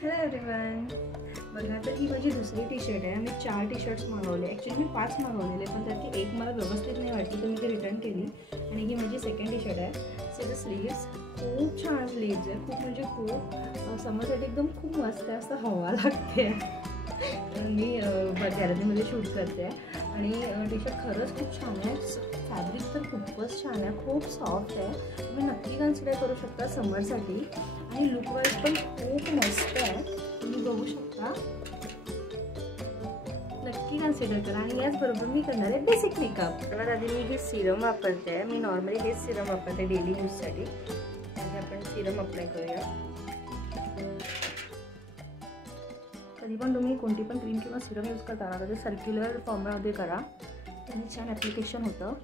Hello everyone. बघा तर ही माझी दुसरी टी शर्ट आहे. मी 4 टी शर्ट्स मागवले. ॲक्च्युली मी 5 मागवलेले, पण त्यातली एक मला व्यवस्थित नाही वाटली, तर मी ती रिटर्न केली. आणि ही माझी सेकंड टी शर्ट आहे. सो द स्लीव्स खूप छान स्लीव्ज आहे, खूप म्हणजे खूप समरसाठी एकदम खूप मस्त आहे, असं हवा लागते. मी गॅलरीमध्ये शूट करते आणि टी शर्ट खरंच खूप छान आहे. फॅब्रिक तर खूपच छान आहे, खूप सॉफ्ट आहे. तुम्ही नक्की कन्सिडर करू शकता समरसाठी. आणि लुकवाईज पण खूप मस्त आहे, तुम्ही बघू शकता. नक्की कन्सिडर करा. आणि याचबरोबर मी करणार आहे बेसिक मेकअप. तर आधी मी हे सिरम वापरते आहे. मी नॉर्मली हेच सिरम वापरते डेली यूजसाठी. म्हणजे आपण सिरम अप्लाय करूया. कधी पण तुम्ही कोणती पण क्रीम किंवा सिरम यूज करताना तर ते सर्क्युलर फॉर्ममध्ये करा, त्याने छान ॲप्लिकेशन होतं.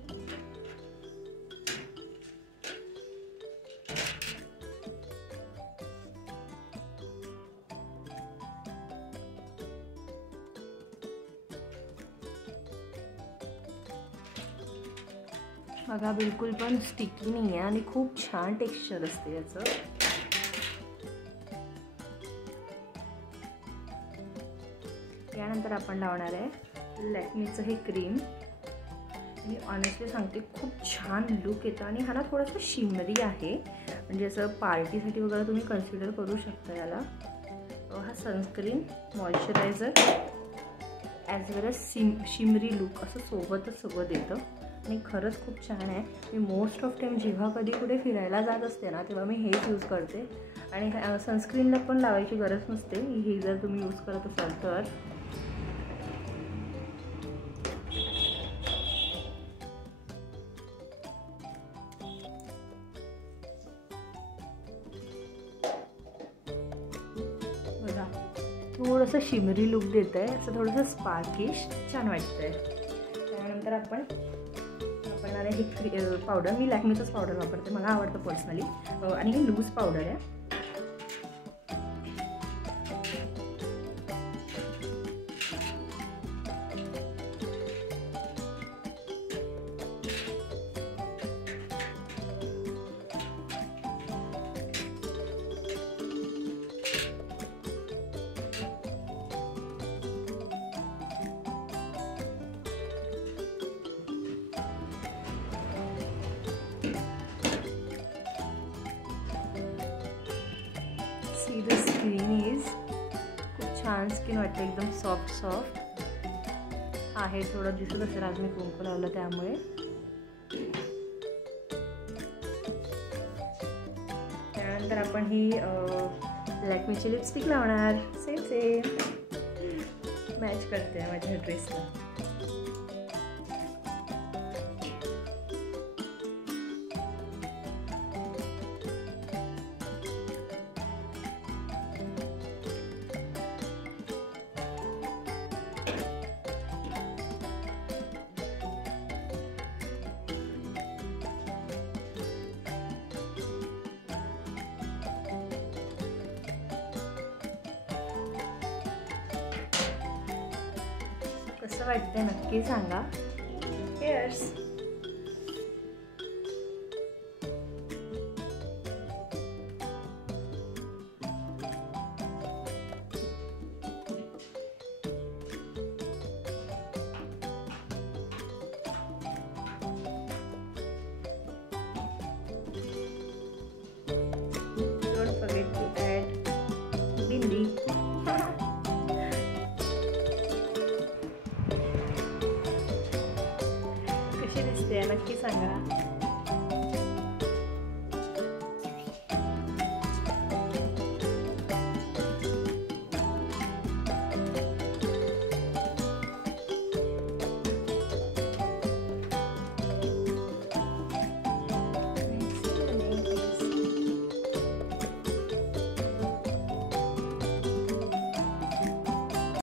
बघा बिलकुल पण स्टिकी नाही आहे आणि खूप छान टेक्स्चर असते याचं. यानंतर आपण लावणार आहे लॅक्मेचं हे क्रीम. मी ऑनेस्टली सांगते खूप छान लुक येतं आणि हा ना थोडासा शिमरी आहे, म्हणजे असं पार्टीसाठी वगैरे तुम्ही कन्सिडर करू शकता याला. हा सनस्क्रीन, मॉइश्चरायझर ॲज वेल एज शिमरी लुक असं सोबतच सगळं देतं आणि खरंच खूप छान आहे. मी मोस्ट ऑफ टाईम जेव्हा कधी कुठे फिरायला जात असते ना तेव्हा मी हेच यूज करते. आणि सनस्क्रीनला पण लावायची गरज नसते हे जर तुम्ही यूज करत असाल तर. बघा थोडंसं शिमरी लुक देत आहे, असं थोडंसं स्पार्किश छान वाटतंय. त्यानंतर आपण वापरणार आहे हे पावडर. मी लॅक्मेचंच पावडर वापरते, मला आवडतं पर्सनली. आणि हे लूज पावडर आहे. सी द स्किन इज खूप छान स्किन वाटते, एकदम सॉफ्ट सॉफ्ट आहे. थोडं दिसत असेल आज मी कुंकू लावलं त्यामुळे. त्यानंतर आपण ही लॅक्मेची लिपस्टिक लावणार. सेम मॅच करते माझ्या ड्रेसला. कसं वाटतंय नक्की सांगा. Hairs don't forget to add bindi. कशी दिसते नक्की सांगा.